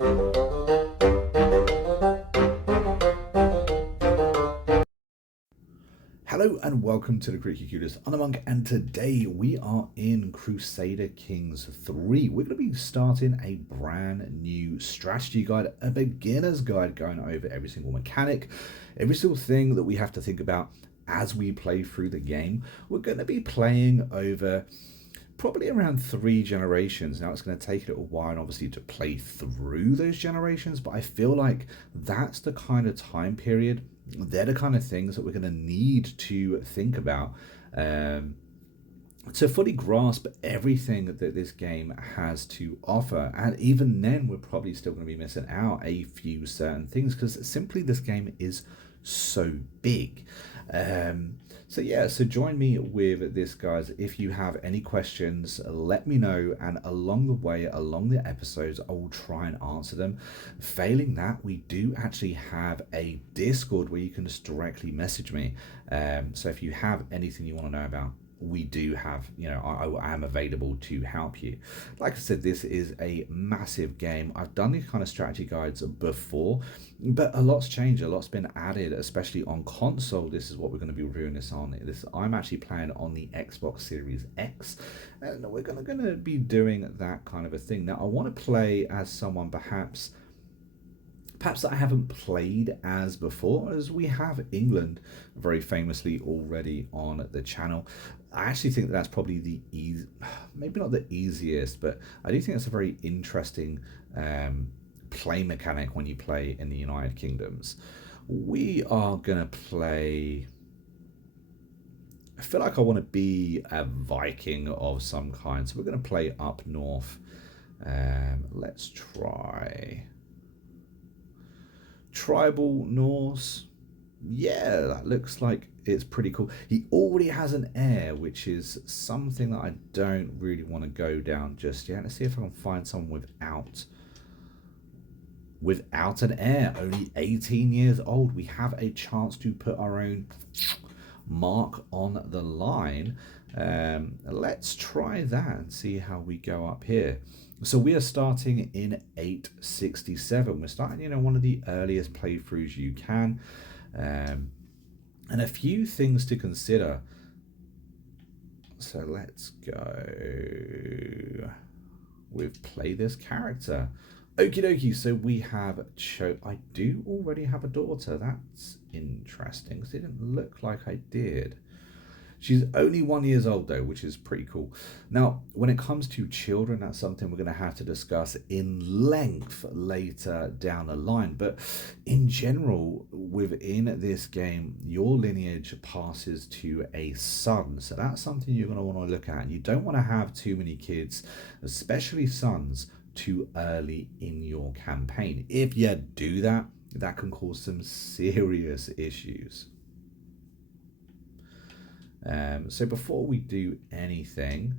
Hello and welcome to the Creaky Cutest. I'm the Monk, and today we are in Crusader Kings 3. We're going to be starting a brand new strategy guide, a beginner's guide, going over every single mechanic, every single thing that we have to think about as we play through the game. We're going to be playing over probably around 3 generations. Now, it's going to take a little while, obviously, to play through those generations, but I feel like that's the kind of time period, they're the kind of things that we're going to need to think about to fully grasp everything that this game has to offer. And even then, we're probably still going to be missing out a few certain things because simply this game is so big. So yeah, so join me with this, guys. If you have any questions, let me know, and along the way, along the episodes, I will try and answer them. Failing that, we do actually have a Discord where you can just directly message me. So if you have anything you want to know about, we do have, I am available to help you. Like I said, this is a massive game. I've done these kind of strategy guides before, but a lot's changed, a lot's been added, especially on console. This is what we're going to be reviewing this on. I'm actually playing on the Xbox Series X, and we're going to be doing that kind of a thing. Now, I want to play as someone perhaps that I haven't played as before, as we have England very famously already on the channel. I actually think that's probably the maybe not the easiest, but I do think it's a very interesting play mechanic when you play in the United Kingdoms. We are going to play, I feel like I want to be a Viking of some kind, so we're going to play up north. Let's try Tribal Norse. Yeah, that looks like it's pretty cool. He already has an heir, which is something that I don't really want to go down just yet. Let's see if I can find someone without an heir. Only 18 years old. We have a chance to put our own mark on the line. Let's try that and see how we go up here. So we are starting in 867. We're starting, one of the earliest playthroughs you can. And a few things to consider. So let's go with play this character. Okie dokie, so we have I do already have a daughter. That's interesting because it didn't look like I did. She's only 1 year old though, which is pretty cool. Now, when it comes to children, that's something we're going to have to discuss in length later down the line. But in general, within this game, your lineage passes to a son. So that's something you're going to want to look at. You don't want to have too many kids, especially sons, too early in your campaign. If you do that, that can cause some serious issues. So before we do anything,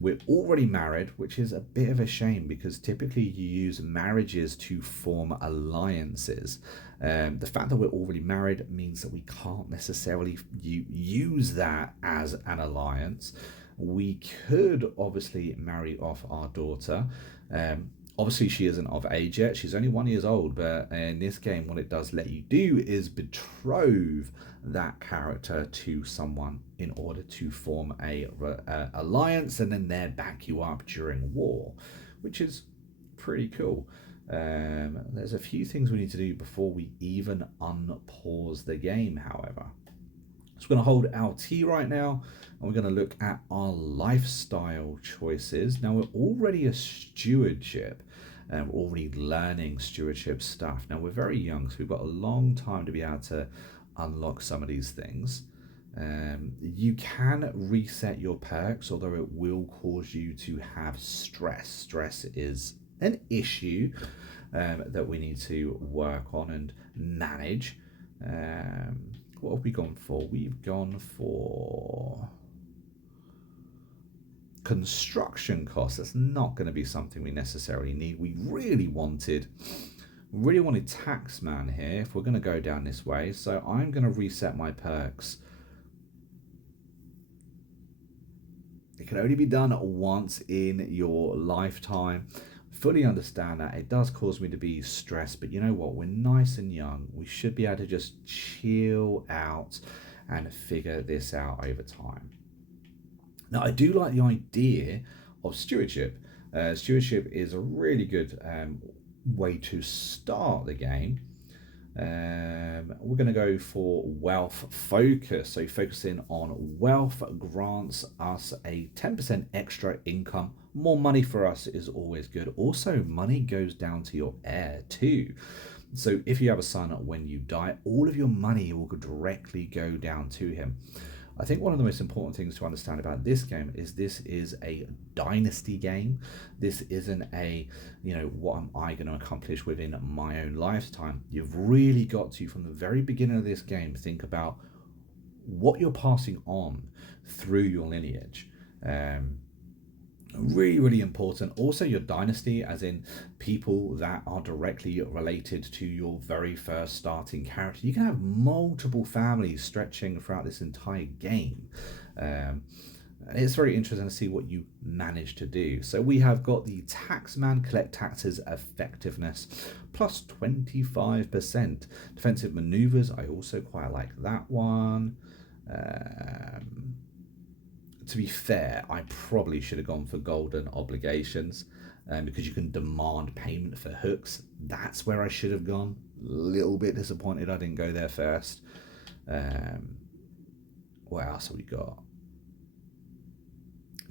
we're already married, which is a bit of a shame because typically you use marriages to form alliances. The fact that we're already married means that we can't necessarily use that as an alliance. We could obviously marry off our daughter. Obviously, she isn't of age yet. She's only 1 year old, but in this game, what it does let you do is betroth that character to someone in order to form a alliance, and then they back you up during war, which is pretty cool. There's a few things we need to do before we even unpause the game, however. So we're going to hold LT right now, and we're going to look at our lifestyle choices. Now, we're already a stewardship, and we're already learning stewardship stuff. Now, we're very young, so we've got a long time to be able to unlock some of these things. You can reset your perks, although it will cause you to have stress. Stress is an issue that we need to work on and manage. What have we gone for? We've gone for construction costs. That's not going to be something we necessarily need. We really wanted taxman here if we're going to go down this way. So I'm going to reset my perks. It can only be done once in your lifetime. Fully understand that it does cause me to be stressed, but you know what? We're nice and young. We should be able to just chill out and figure this out over time. Now, I do like the idea of stewardship. Stewardship is a really good way to start the game. We're going to go for wealth focus. So focusing on wealth grants us a 10% extra income. More money for us is always good. Also, money goes down to your heir too. So if you have a son, when you die, all of your money will directly go down to him. I think one of the most important things to understand about this game is this is a dynasty game. This isn't a, what am I going to accomplish within my own lifetime? You've really got to, from the very beginning of this game, think about what you're passing on through your lineage. Really, really important. Also, your dynasty, as in people that are directly related to your very first starting character. You can have multiple families stretching throughout this entire game. It's very interesting to see what you manage to do. So we have got the taxman, collect taxes effectiveness plus 25%. Defensive maneuvers, I also quite like that one. To be fair, I probably should have gone for golden obligations because you can demand payment for hooks. That's where I should have gone. A little bit disappointed I didn't go there first. What else have we got?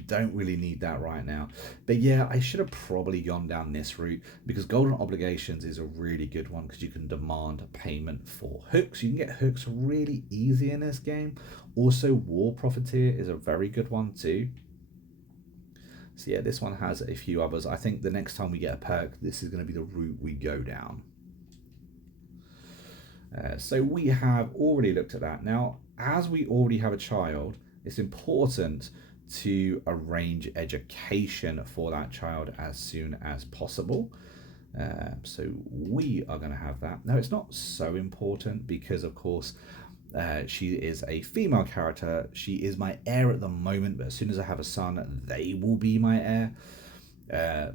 Don't really need that right now. But yeah, I should have probably gone down this route because golden obligations is a really good one because you can demand payment for hooks. You can get hooks really easy in this game. Also, war profiteer is a very good one too. So yeah, this one has a few others. I think the next time we get a perk, this is going to be the route we go down. So we have already looked at that. Now, as we already have a child, it's important to arrange education for that child as soon as possible. So we are going to have that. Now, it's not so important because, of course, she is a female character. She is my heir at the moment, but as soon as I have a son, they will be my heir.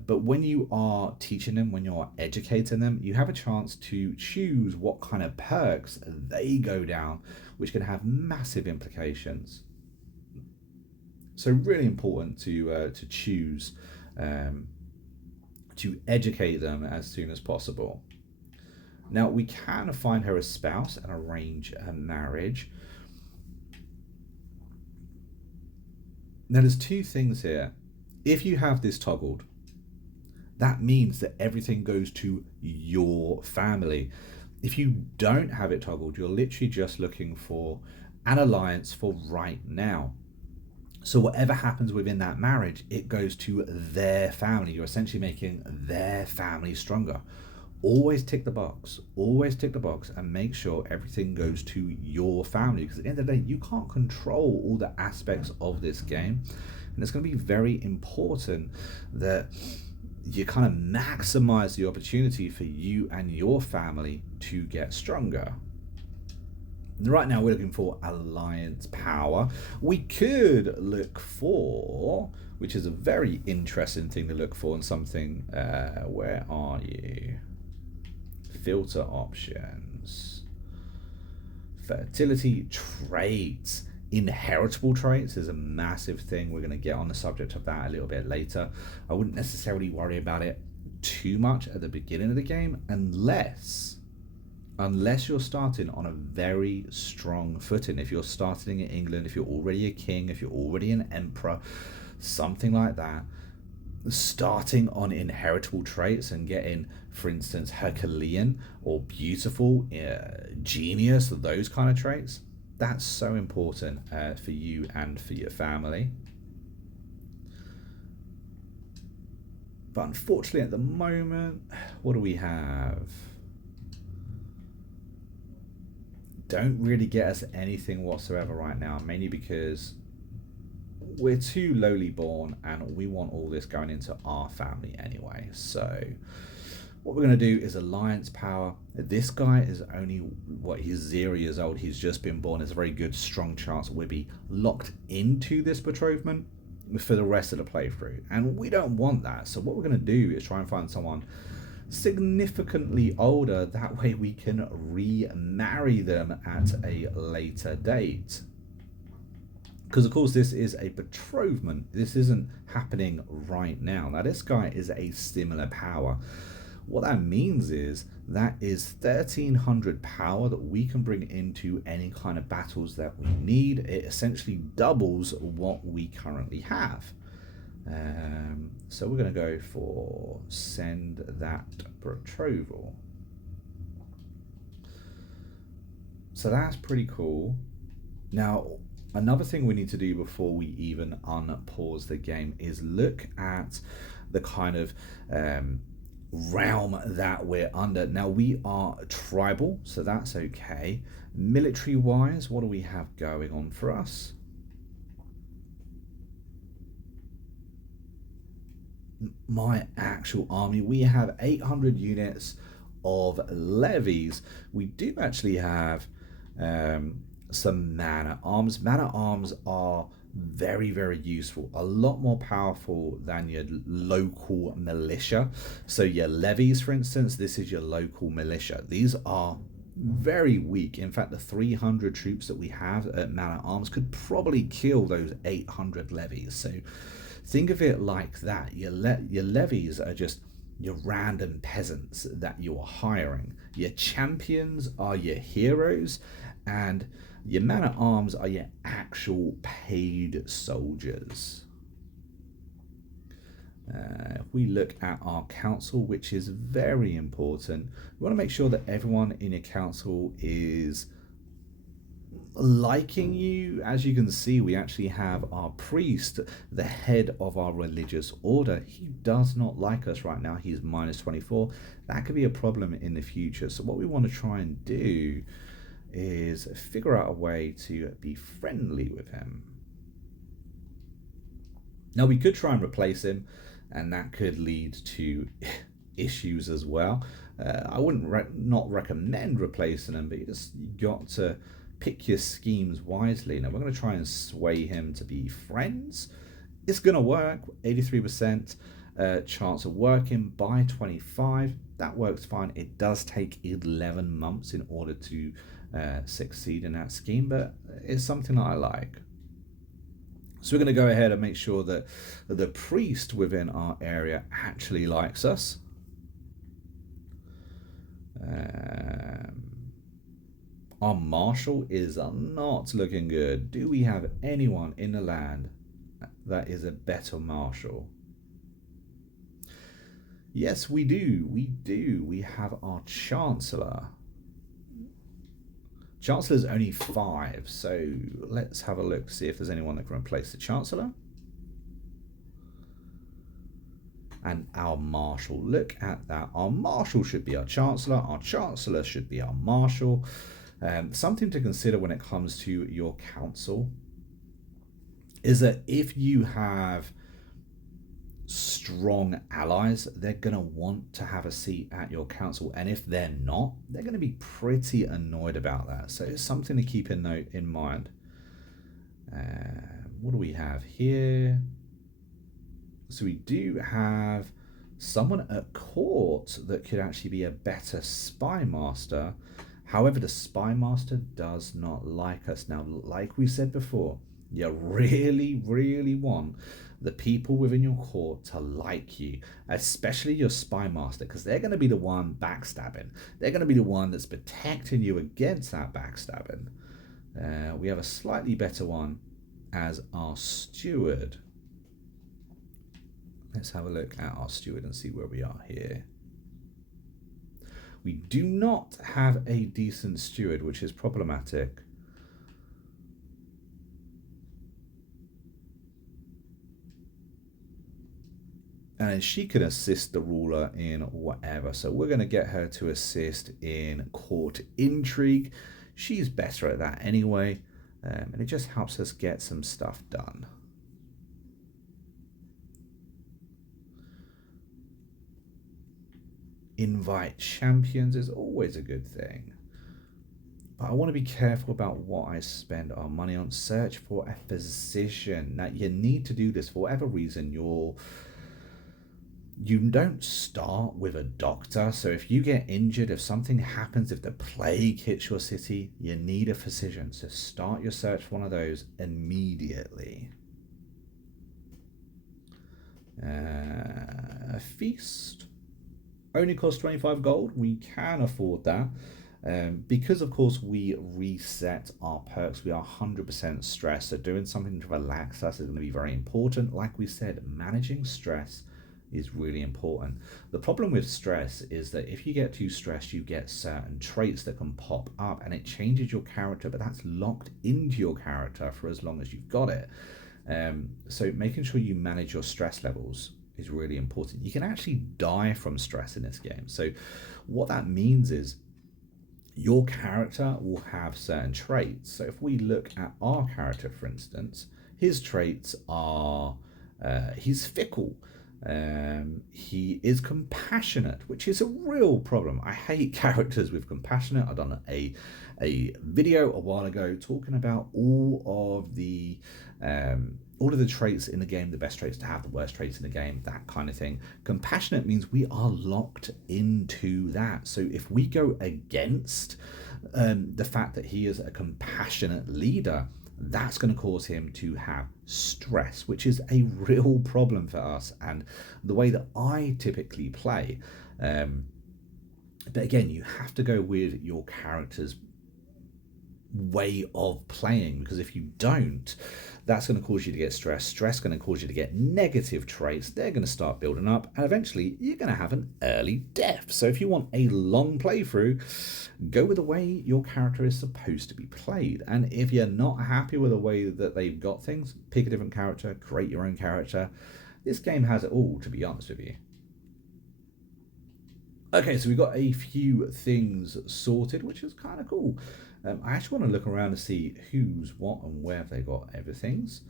But when you are teaching them, when you're educating them, you have a chance to choose what kind of perks they go down, which can have massive implications. So really important to choose to educate them as soon as possible. Now we can find her a spouse and arrange a marriage. Now there's two things here. If you have this toggled, that means that everything goes to your family. If you don't have it toggled, you're literally just looking for an alliance for right now. So whatever happens within that marriage, it goes to their family. You're essentially making their family stronger. Always tick the box. Always tick the box and make sure everything goes to your family. Because at the end of the day, you can't control all the aspects of this game. And it's going to be very important that you kind of maximize the opportunity for you and your family to get stronger. Right now we're looking for alliance power. We could look for, which is a very interesting thing to look for in something, where are you? Filter options. Fertility traits. Inheritable traits is a massive thing. We're going to get on the subject of that a little bit later. I wouldn't necessarily worry about it too much at the beginning of the game unless you're starting on a very strong footing. If you're starting in England, if you're already a king, if you're already an emperor, something like that, starting on inheritable traits and getting, for instance, Herculean or beautiful, genius, those kind of traits, that's so important for you and for your family. But unfortunately at the moment, what do we have? Don't really get us anything whatsoever right now, mainly because we're too lowly born and we want all this going into our family anyway. So what we're going to do is alliance power. This guy is only, he's 0 years old. He's just been born. There's a very good, strong chance we'll be locked into this betrothment. for the rest of the playthrough. And we don't want that. So what we're going to do is try and find someone significantly older. That way we can remarry them at a later date. Because, of course, this is a betrothment. This isn't happening right now. Now, this guy is a similar power. What that means is that is 1,300 power that we can bring into any kind of battles that we need. It essentially doubles what we currently have. So we're going to go for send that betrothal. So that's pretty cool. Now, another thing we need to do before we even unpause the game is look at the kind of realm that we're under. Now, we are tribal, so that's okay. Military wise, what do we have going on for us? My actual army, we have 800 units of levies. We do actually have some man-at-arms. Man-at-arms are very, very useful, a lot more powerful than your local militia. So your levies, for instance, this is your local militia. These are very weak. In fact, the 300 troops that we have at man-at-arms could probably kill those 800 levies. So think of it like that. Your levies are just your random peasants that you're hiring. Your champions are your heroes, and your man-at-arms are your actual paid soldiers. If we look at our council, which is very important, we want to make sure that everyone in your council is liking you. As you can see, we actually have our priest, the head of our religious order. He does not like us right now. He's -24. That could be a problem in the future. So what we want to try and do is figure out a way to be friendly with him. Now, we could try and replace him, and that could lead to issues as well. I wouldn't not recommend replacing him, but you got to pick your schemes wisely. Now, we're going to try and sway him to be friends. It's going to work. 83% chance of working by 25. That works fine. It does take 11 months in order to succeed in that scheme, but it's something that I like. So we're going to go ahead and make sure that the priest within our area actually likes us. Our marshal is not looking good. Do we have anyone in the land that is a better marshal? Yes, we do. We have our chancellor. Chancellor's only 5, so let's have a look, see if there's anyone that can replace the Chancellor. And our Marshal, look at that. Our Marshal should be our Chancellor should be our Marshal. Something to consider when it comes to your council is that if you have strong allies, they're going to want to have a seat at your council, and if they're not, they're going to be pretty annoyed about that. So it's something to keep in mind. What do we have here? So we do have someone at court that could actually be a better spy master. However, the spy master does not like us. Now, like we said before, you really want the people within your court to like you, especially your spy master, because they're going to be the one backstabbing. They're going to be the one that's protecting you against that backstabbing. We have a slightly better one as our steward. Let's have a look at our steward and see where we are here. We do not have a decent steward, which is problematic. And she can assist the ruler in whatever. So we're going to get her to assist in court intrigue. She's better at that anyway. And it just helps us get some stuff done. Invite champions is always a good thing. But I want to be careful about what I spend our money on. Search for a physician. Now, you need to do this for whatever reason. You don't start with a doctor. So if you get injured, if something happens, if the plague hits your city, you need a physician. So start your search for one of those immediately. A feast only costs 25 gold. We can afford that. Because of course we reset our perks, we are 100% stressed, so doing something to relax us is going to be very important. Like we said, managing stress is really important. The problem with stress is that if you get too stressed, you get certain traits that can pop up and it changes your character, but that's locked into your character for as long as you've got it. So making sure you manage your stress levels is really important. You can actually die from stress in this game. So what that means is your character will have certain traits. So if we look at our character, for instance, his traits are he's fickle. He is compassionate, which is a real problem. I hate characters with compassionate. I've done a video a while ago talking about all of the traits in the game, the best traits to have, the worst traits in the game, that kind of thing. Compassionate means we are locked into that. So if we go against the fact that he is a compassionate leader, that's going to cause him to have stress, which is a real problem for us and the way that I typically play. But again, you have to go with your character's way of playing, because if you don't, that's going to cause you to get stressed. Stress going to cause you to get negative traits. They're going to start building up, and eventually you're going to have an early death. So if you want a long playthrough, go with the way your character is supposed to be played. And if you're not happy with the way that they've got things, pick a different character, create your own character. This game has it all, to be honest with you. Okay, so we've got a few things sorted, which is kind of cool. I actually want to look around to see who's what and where they got everything's.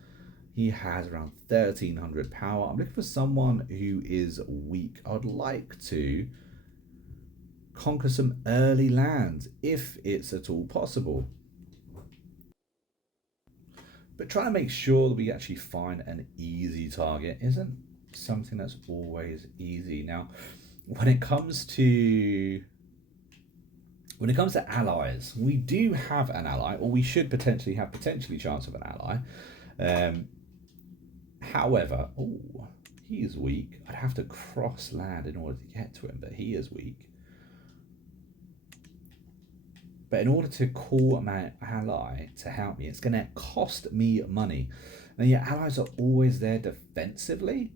He has around 1300 power. I'm looking for someone who is weak. I'd like to conquer some early lands if it's at all possible. But trying to make sure that we actually find an easy target isn't something that's always easy. Now, when it comes to allies, we do have an ally, or we should potentially have chance of an ally. However, he is weak. I'd have to cross land in order to get to him, but he is weak. But in order to call my ally to help me, it's going to cost me money. Now, your allies are always there defensively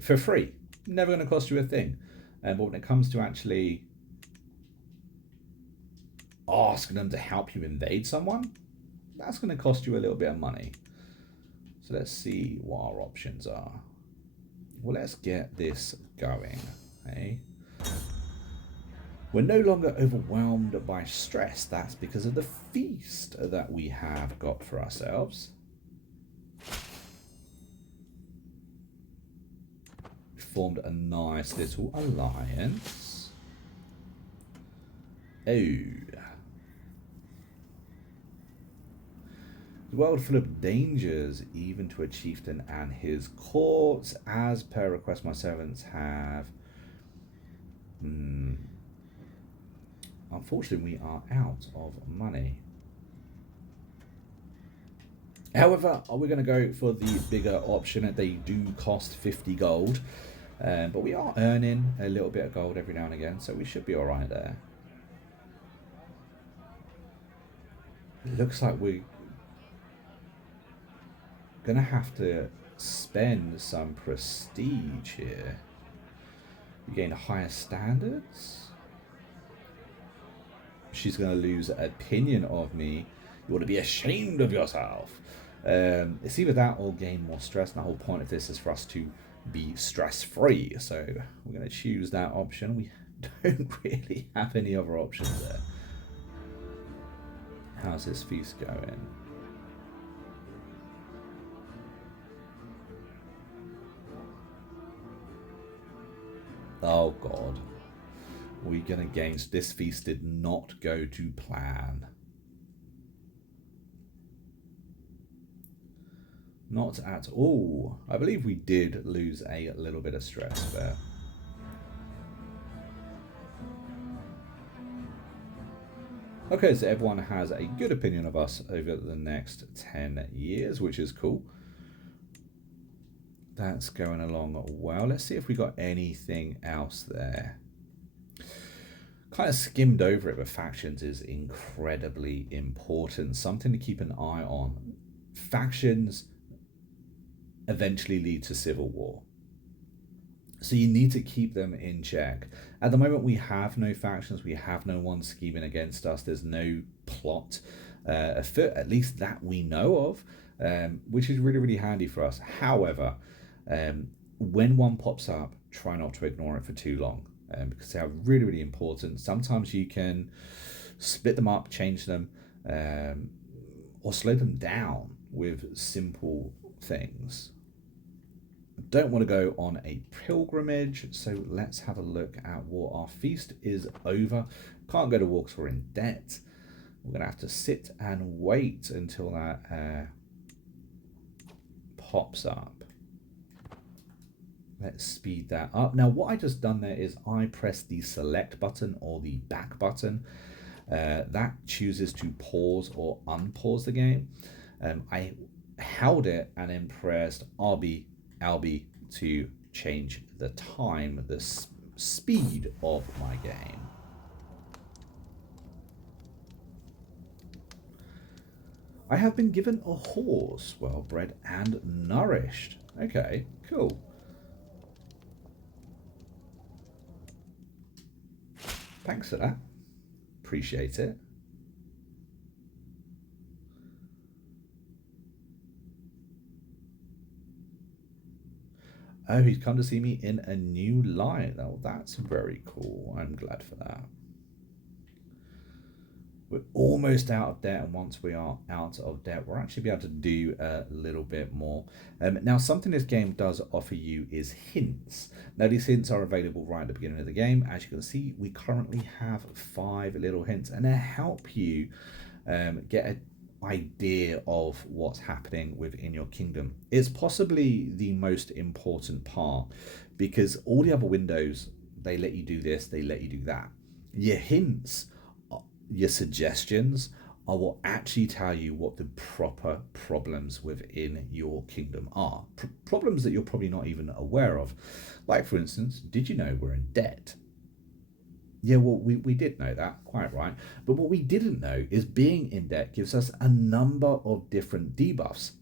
for free. Never going to cost you a thing. But when it comes to actually asking them to help you invade someone, that's going to cost you a little bit of money. So let's see what our options are. Well, let's get this going. Okay? We're no longer overwhelmed by stress. That's because of the feast that we have got for ourselves. We formed a nice little alliance. The world full of dangers, even to a chieftain and his courts. As per request, my servants have... Unfortunately, we are out of money. However, are we going to go for the bigger option? They do cost 50 gold. But we are earning a little bit of gold every now and again, so we should be alright there. It looks like we're gonna have to spend some prestige here. You gain higher standards. She's gonna lose opinion of me. You want to be ashamed of yourself. It's either that or gain more stress. And the whole point of this is for us to be stress-free. So we're gonna choose that option. We don't really have any other options there. How's this feast going? Oh God. we going to gain? This feast did not go to plan. Not at all. I believe we did lose a little bit of stress there. Okay, so everyone has a good opinion of us over the next 10 years, which is cool. That's going along well. Let's see if we got anything else there. Kind of skimmed over it, but factions is incredibly important. Something to keep an eye on. Factions eventually lead to civil war. So you need to keep them in check. At the moment, we have no factions. We have no one scheming against us. There's no plot afoot, at least that we know of, which is really, really handy for us. However, when one pops up, try not to ignore it for too long, because they are really, really important. Sometimes you can split them up, change them, or slow them down with simple things. Don't want to go on a pilgrimage, so let's have a look at what our feast is over. Can't go to war because we're in debt. We're going to have to sit and wait until that pops up. Let's speed that up. Now, what I just done there is I pressed the select button or the back button. That chooses to pause or unpause the game. I held it and then pressed RB to change the time, the speed of my game. I have been given a horse, well bred and nourished. Okay, cool. Thanks for that. Appreciate it. Oh, he's come to see me in a new light. Oh, that's very cool. I'm glad for that. We're almost out of debt, and once we are out of debt, we'll actually be able to do a little bit more. Now, something this game does offer you is hints. Now, these hints are available right at the beginning of the game. As you can see, we currently have 5 little hints, and they help you get an idea of what's happening within your kingdom. It's possibly the most important part, because all the other windows, they let you do this, they let you do that. Your hints, your suggestions are what actually tell you what the proper problems within your kingdom are. Problems that you're probably not even aware of. Like, for instance, did you know we're in debt? Yeah, well, we did know that, quite right. But what we didn't know is being in debt gives us a number of different debuffs.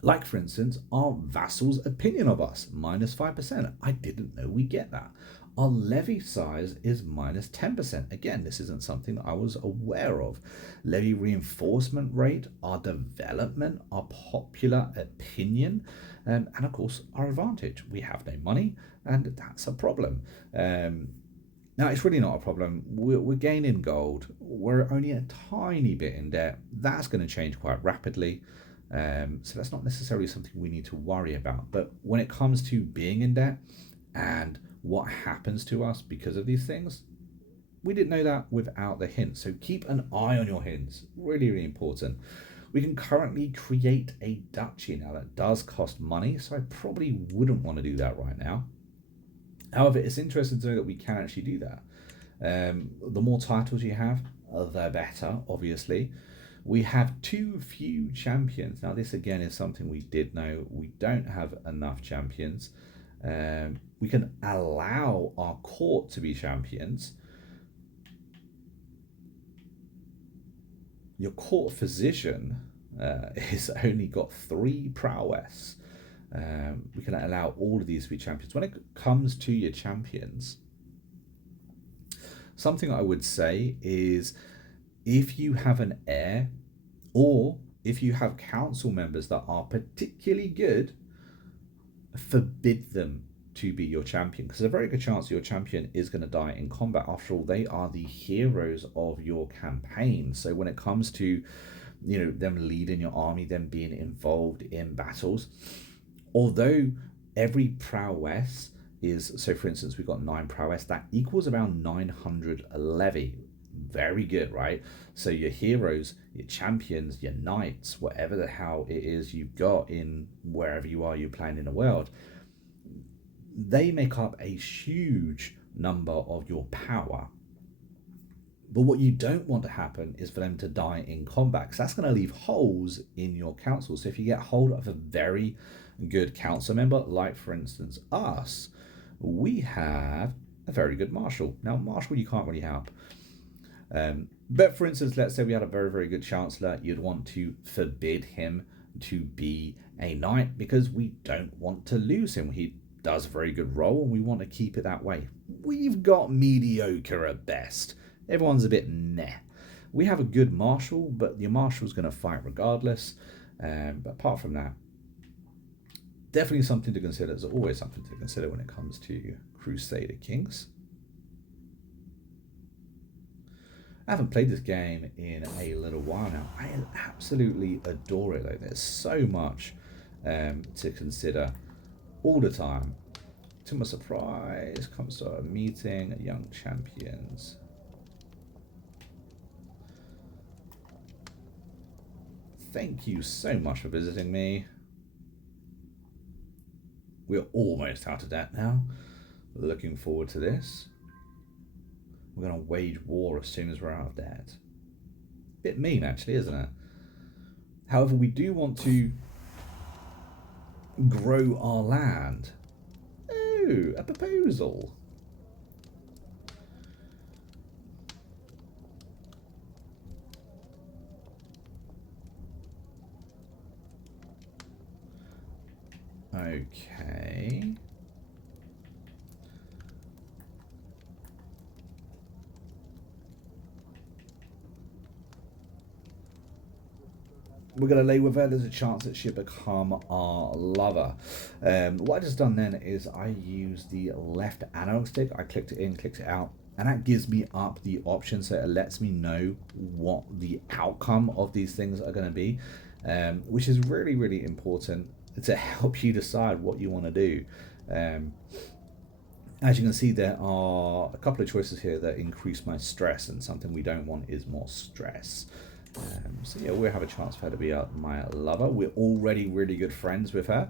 Like, for instance, our vassal's opinion of us, -5%. I didn't know we get that. Our levy size is -10%. Again, this isn't something I was aware of. Levy reinforcement rate, our development, our popular opinion, and of course, our advantage. We have no money, and that's a problem. Now, it's really not a problem. We're gaining gold. We're only a tiny bit in debt. That's going to change quite rapidly. So that's not necessarily something we need to worry about. But when it comes to being in debt and what happens to us because of these things, we didn't know that without the hints. So keep an eye on your hints. Really, really important. We can currently create a duchy. Now, that does cost money, so I probably wouldn't want to do that right now. However, it's interesting to know that we can actually do that. The more titles you have, the better, obviously. We have too few champions. Now, this again is something we did know. We don't have enough champions. We can allow our court to be champions. Your court physician has only got 3 prowess. We can allow all of these to be champions. When it comes to your champions, something I would say is if you have an heir or if you have council members that are particularly good, forbid them to be your champion, because there's a very good chance your champion is going to die in combat. After all, they are the heroes of your campaign. So when it comes to, you know, them leading your army, them being involved in battles, although every prowess is, so for instance, we've got 9 prowess, that equals around 900 levy. Very good, right? So your heroes, your champions, your knights, whatever the hell it is you've got in wherever you are you're playing in the world, they make up a huge number of your power. But what you don't want to happen is for them to die in combat, because that's going to leave holes in your council. So if you get hold of a very good council member, like for instance us, we have a very good marshal. Now marshal you can't really help. But for instance, let's say we had a very, very good chancellor, you'd want to forbid him to be a knight because we don't want to lose him. He does a very good role and we want to keep it that way. We've got mediocre at best. Everyone's a bit meh. We have a good marshal, but your marshal's going to fight regardless. But apart from that, definitely something to consider. There's always something to consider when it comes to Crusader Kings. I haven't played this game in a little while now. I absolutely adore it though. There's so much to consider all the time. To my surprise, comes to a meeting, young champions. Thank you so much for visiting me. We're almost out of debt now. Looking forward to this. We're going to wage war as soon as we're out of debt. Bit mean, actually, isn't it? However, we do want to grow our land. Oh, a proposal. Okay. We're going to lay with her. There's a chance that she'll become our lover. What I just done then is I used the left analog stick. I clicked it in, clicked it out, and that gives me up the option. So it lets me know what the outcome of these things are going to be, which is really, really important to help you decide what you want to do. As you can see, there are a couple of choices here that increase my stress, and something we don't want is more stress. So yeah, we'll have a chance for her to be my lover. We're already really good friends with her.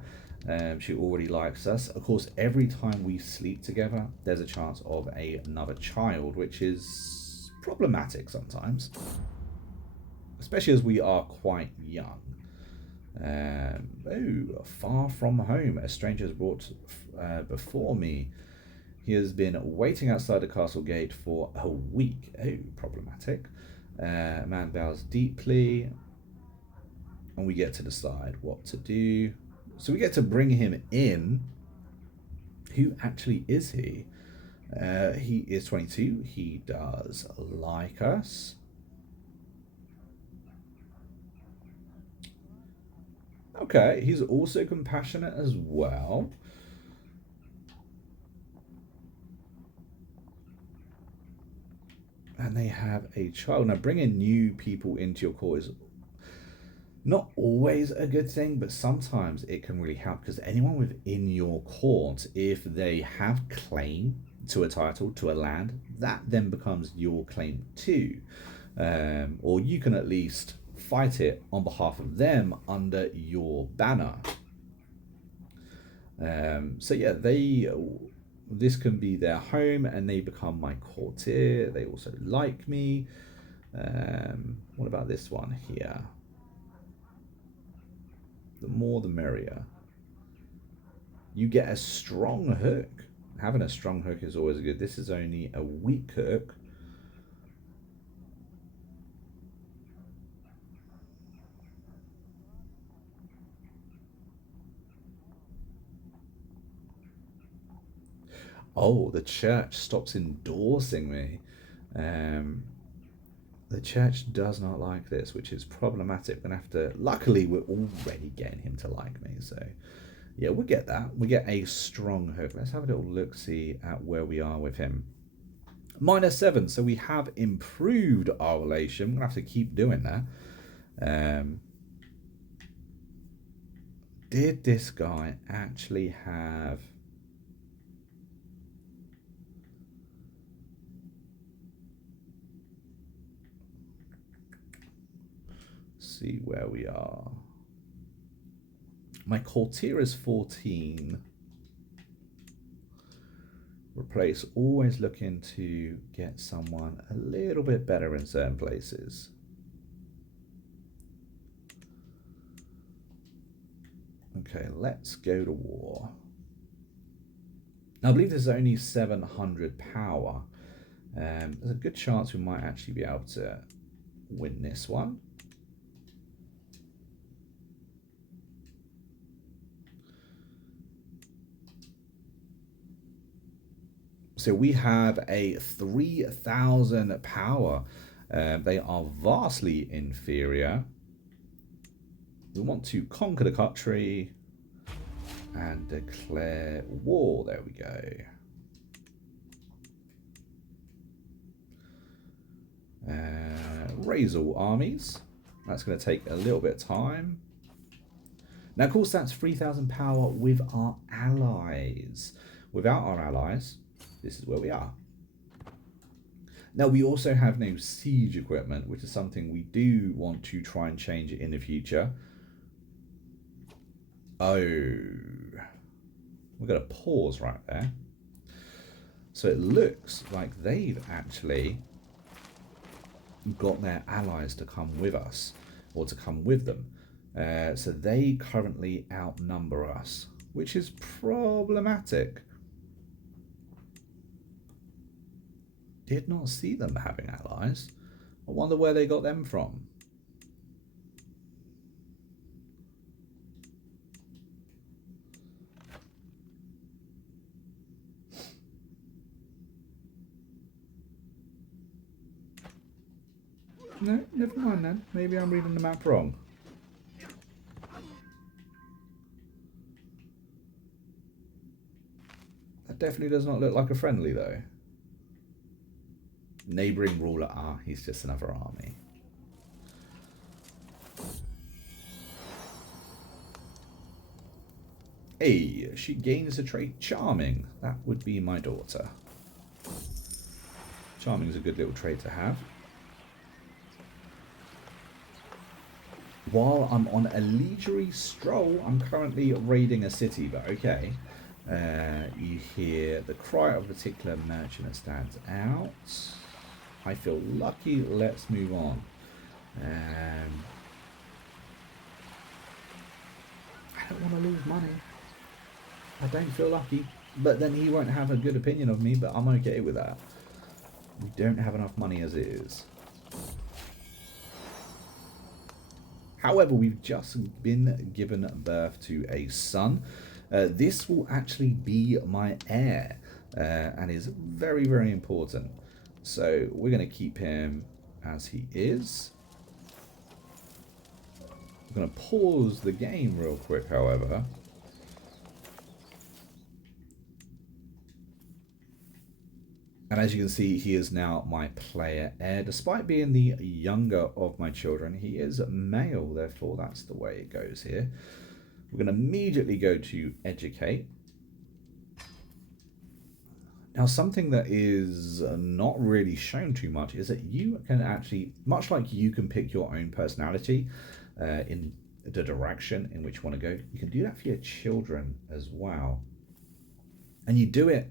She already likes us. Of course, every time we sleep together, there's a chance of another child, which is problematic sometimes, especially as we are quite young. Oh, far from home. A stranger has brought before me. He has been waiting outside the castle gate for a week. Oh, problematic. Man bows deeply, and we get to decide what to do. So we get to bring him in. Who actually is he? He is 22. He does like us. Okay, he's also compassionate as well. And they have a child. Now, bringing new people into your court is not always a good thing, but sometimes it can really help, because anyone within your court, if they have claim to a title, to a land, that then becomes your claim too. Or you can at least fight it on behalf of them under your banner. So yeah, this can be their home, and they become my courtier. They also like me. What about this one here? The more the merrier. You get a strong hook. Having a strong hook is always good. This is only a weak hook. Oh, the church stops endorsing me. The church does not like this, which is problematic. We're going to have to... Luckily, we're already getting him to like me, so... Yeah, we'll get that. We get a strong hook. Let's have a little look-see at where we are with him. -7, so we have improved our relation. We're going to have to keep doing that. Did this guy actually have... see where we are. My courtier is 14. Replace, always looking to get someone a little bit better in certain places. Okay, let's go to war. Now, I believe there's only 700 power. There's a good chance we might actually be able to win this one. So we have a 3,000 power. They are vastly inferior. We want to conquer the country and declare war. There we go. Raise all armies. That's going to take a little bit of time. Now, of course, that's 3,000 power with our allies. Without our allies, this is where we are. Now, we also have no siege equipment, which is something we do want to try and change in the future. Oh, we've got a pause right there. So it looks like they've actually got their allies to come with us, or to come with them. So they currently outnumber us, which is problematic. Did not see them having allies. I wonder where they got them from. No, never mind then. Maybe I'm reading the map wrong. That definitely does not look like a friendly though. Neighbouring ruler, he's just another army. Hey, she gains a trait charming. That would be my daughter. Charming is a good little trait to have. While I'm on a leisurely stroll, I'm currently raiding a city, but okay. You hear the cry of a particular merchant that stands out. I feel lucky. Let's move on. I don't want to lose money. I don't feel lucky. But then he won't have a good opinion of me, but I'm okay with that. We don't have enough money as it is. However, we've just been given birth to a son. This will actually be my heir, and is very, very important. So we're going to keep him as he is. I'm going to pause the game real quick, however. And as you can see, he is now my player heir. Despite being the younger of my children, he is male. Therefore, that's the way it goes here. We're going to immediately go to educate. Now, something that is not really shown too much is that you can actually, much like you can pick your own personality in the direction in which you want to go, you can do that for your children as well. And you do it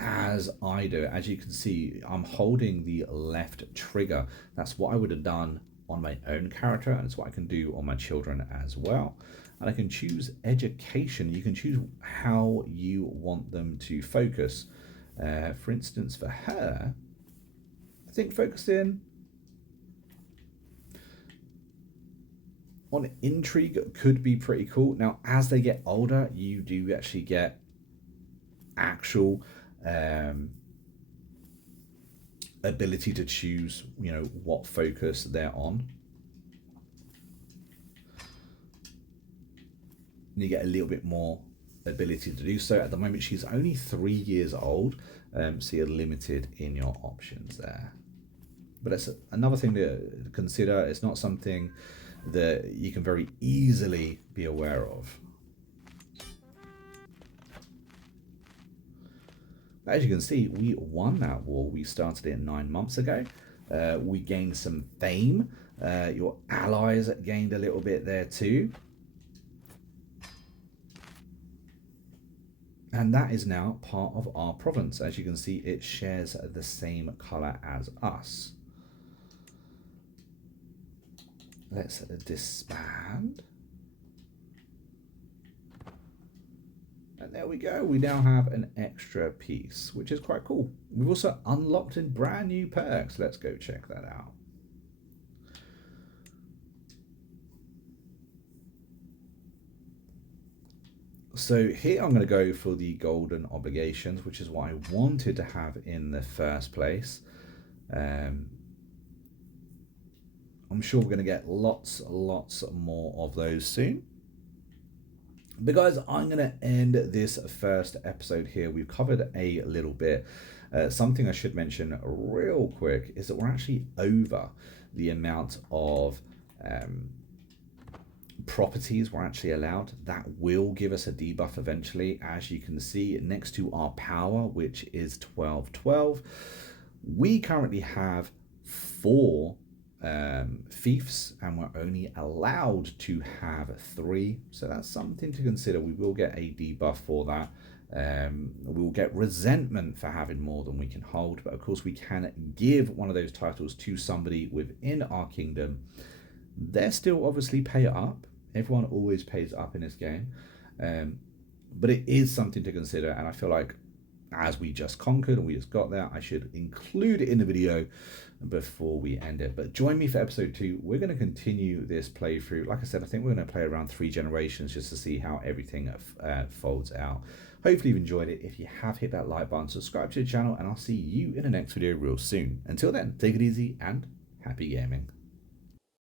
as I do it. As you can see, I'm holding the left trigger. That's what I would have done on my own character, and it's what I can do on my children as well. And I can choose education. You can choose how you want them to focus. For instance, for her, I think focusing on intrigue could be pretty cool. Now, as they get older, you do actually get actual ability to choose, you know, what focus they're on. And you get a little bit more ability to do so. At the moment, she's only 3 years old, so you're limited in your options there. But that's another thing to consider. It's not something that you can very easily be aware of. As you can see, we won that war. We started it 9 months ago. We gained some fame Your allies gained a little bit there too. And that is now part of our province. As you can see, it shares the same color as us. Let's disband. And there we go. We now have an extra piece, which is quite cool. We've also unlocked in brand new perks. Let's go check that out. So here I'm going to go for the golden obligations, which is what I wanted to have in the first place. I'm sure we're going to get lots more of those soon. But guys, I'm going to end this first episode here. We've covered a little bit. Something I should mention real quick is that we're actually over the amount of properties we're actually allowed. That will give us a debuff eventually. As you can see next to our power, which is 1212, we currently have 4 fiefs and we're only allowed to have 3, so that's something to consider. We will get a debuff for that. We'll get resentment for having more than we can hold, but of course we can give one of those titles to somebody within our kingdom. They're still obviously pay up. Everyone always pays up in this game, but it is something to consider, and I feel like as we just conquered and we just got there, I should include it in the video before we end it. But join me for episode 2. We're going to continue this playthrough. Like I said, I think we're going to play around 3 generations just to see how everything folds out. Hopefully you've enjoyed it. If you have, hit that like button, subscribe to the channel, and I'll see you in the next video real soon. Until then, take it easy and happy gaming.